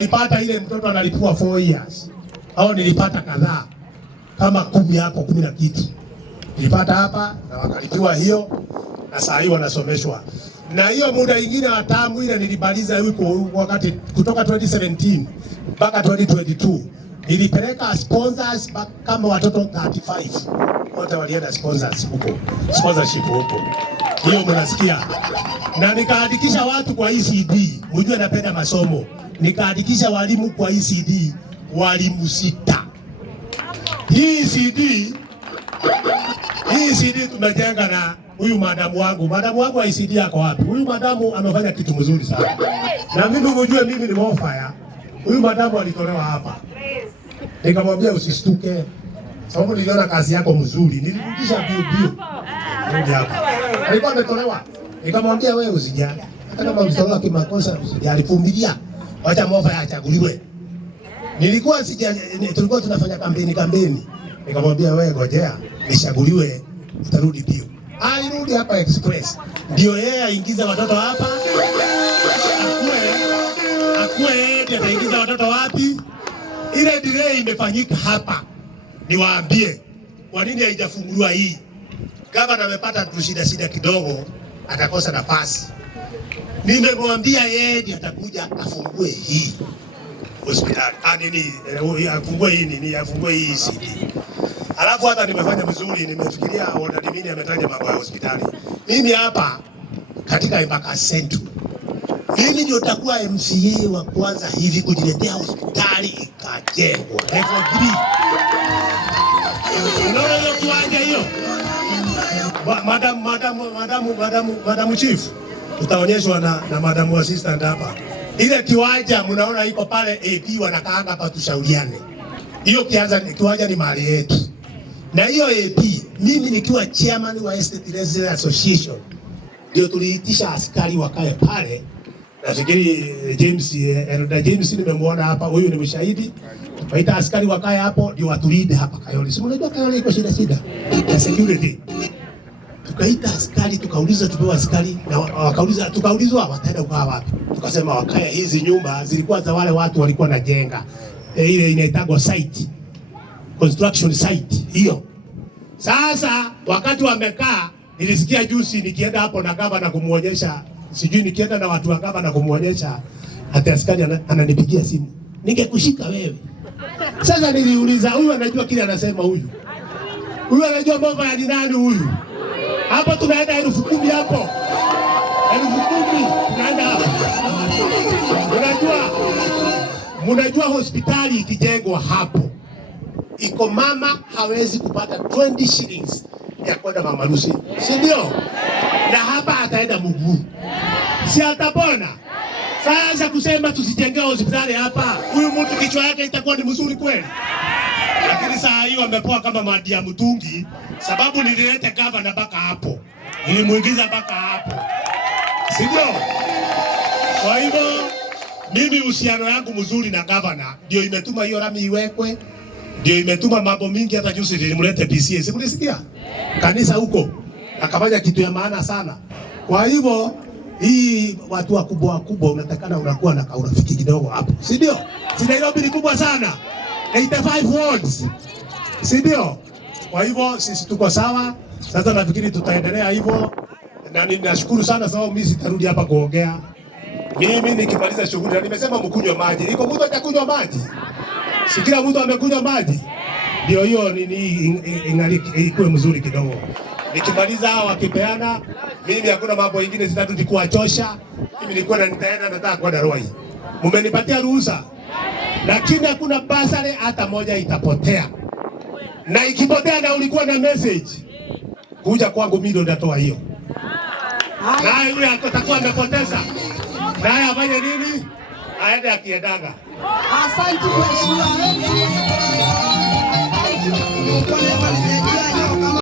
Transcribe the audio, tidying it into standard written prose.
Nilipata ile mtoto analipua 4 years. Au nilipata kadhaa kama 10 hapo 10 na kitu. Nilipata hapa na wakalipiwa hiyo na saa hiyo wanasomeshwa. Na hiyo muda ingine wa tamu ile nilibaliza huko wakati kutoka 2017 mpaka 2022. Nilipeleka sponsors kama watoto 35. Wote walienda sponsors huko. Sponsorship huko. Hiyo mnasikia. Na nikaandikisha watu kwa ECD. Mjue napenda masomo. Nikaandikisha walimu kwa ECD walimu 6. Hii ECD tumejenga na huyu madamu wangu. Madamu wangu wa ECD yako wapi? Huyu madamu amefanya kitu mzuri sana. Na mimi mjue mimi ni mofaya. Huyu madamu alitolewa hapa. Nikamwambia usistuke. Sababu niliona kazi yako mzuri. Nilirudisha bio. Ndio hapa. Alikuwa ametolewa. Nikamwambia wewe usijali. Hata kama mtolewa kimakosa usijali, vumilia. Wacha mofaya achaguliwe. Tulikuwa tunafanya kampeni. Nikamwambia wewe ngojea nishaguliwe utarudi bio. Alirudi hapa express. Ndio yeye aingiza watoto hapa. Akue ndiye ataingiza watoto wapi? Ile delay imefanyika hapa. Niwaambie kwa nini haijafunguliwa hii? Gavana amepata shida kidogo, atakosa nafasi. Nimemwambia yeye ndiye atakuja afungue hii hospitali. Afungue hii CD. Alafu hata nimefanya vizuri, nimefikiria wadadimini ametaja mambo ya hospitali. Mimi hapa katika Embakasi Central. Mimi ndio takuwa MCA wa kwanza hivi kujiletea hospitali ikajengwa. Unaona hiyo kiwanja hiyo? Madam Chief. Utaonyeshwa na madam assistant hapa. Ile kiwanja mnaona iko pale AP wanakaa hapa tushauriane. Hiyo kiwanja ni mali yetu. Na hiyo AP mimi nikiwa chairman wa Estate Resident Association ndio tuliitisha askari wakae pale. Nafikiri James nimemwona hapa, huyu ni mshahidi. Tukaita askari wakae hapo ndio watulinde hapa Kayole. Si unajua Kayole iko shida ya security. Tukaita askari, tukauliza tupewe askari na tukaulizwa wataenda kukaa wapi. Tukasema wakae, hizi nyumba zilikuwa za wale watu walikuwa najenga. Ile inaitagwa site. Construction site hiyo. Sasa wakati wamekaa nilisikia juzi nikienda hapo na gavana kumuonyesha, sijui nikienda na watu wa gavana kumuonyesha, hata askari ananipigia simu. Ningekushika wewe. Sasa niliuliza huyu anajua kile anasema huyu. Huyu anajua mambo ya nani huyu? Hapo tunaenda 10,000 hapo. 10,000 tunaenda hapo. Mnajua hospitali ikijengwa hapo, iko mama hawezi kupata 20 shillings ya kwenda mama harusi. Si ndio? Na hapa ataenda mguu. Si atapona? Sasa kusema tusijengee hospitali hapa, huyu mtu kichwa yake itakuwa ni mzuri kweli? Lakini saa hiyo amepoa kama maji ya mtungi, sababu nilileta gavana mpaka hapo. Nilimuingiza mpaka hapo. Si ndio? Kwa hivyo mimi uhusiano yangu mzuri na gavana ndio imetuma hiyo rami iwekwe, ndio imetuma mambo mingi. Hata juzi nilimleta PCA. Simulisikia? Kanisa huko akafanya kitu ya maana sana. Kwa hivyo hii watu wakubwa unatakana unakuwa na urafiki kidogo hapo. Si ndio? Si Nairobi ni kubwa sana. 85 wards. Si ndio? Kwa hivyo sisi tuko sawa. Sasa nafikiri tutaendelea hivyo. Na ninashukuru sana sababu mimi sitarudi hapa kuongea. Mimi nikimaliza shughuli na nimesema mkunywe maji. Iko mtu atakunywa maji? Si kila mtu amekunywa maji? Ndio hiyo ikuwe mzuri kidogo. Nikimaliza hao wakipeana, mimi hakuna mambo mengine sitarudi kuwachosha. Mimi nilikuwa nitaenda nataka kwenda Roi. Mmenipatia ruhusa. Lakini hakuna basari hata moja itapotea. Na ikipotea na ulikuwa na message, kuja kwangu mimi ndo nitatoa hiyo. Na yule atakuwa amepoteza. Naye afanye nini? Aende akiendaga. Asante mheshimiwa.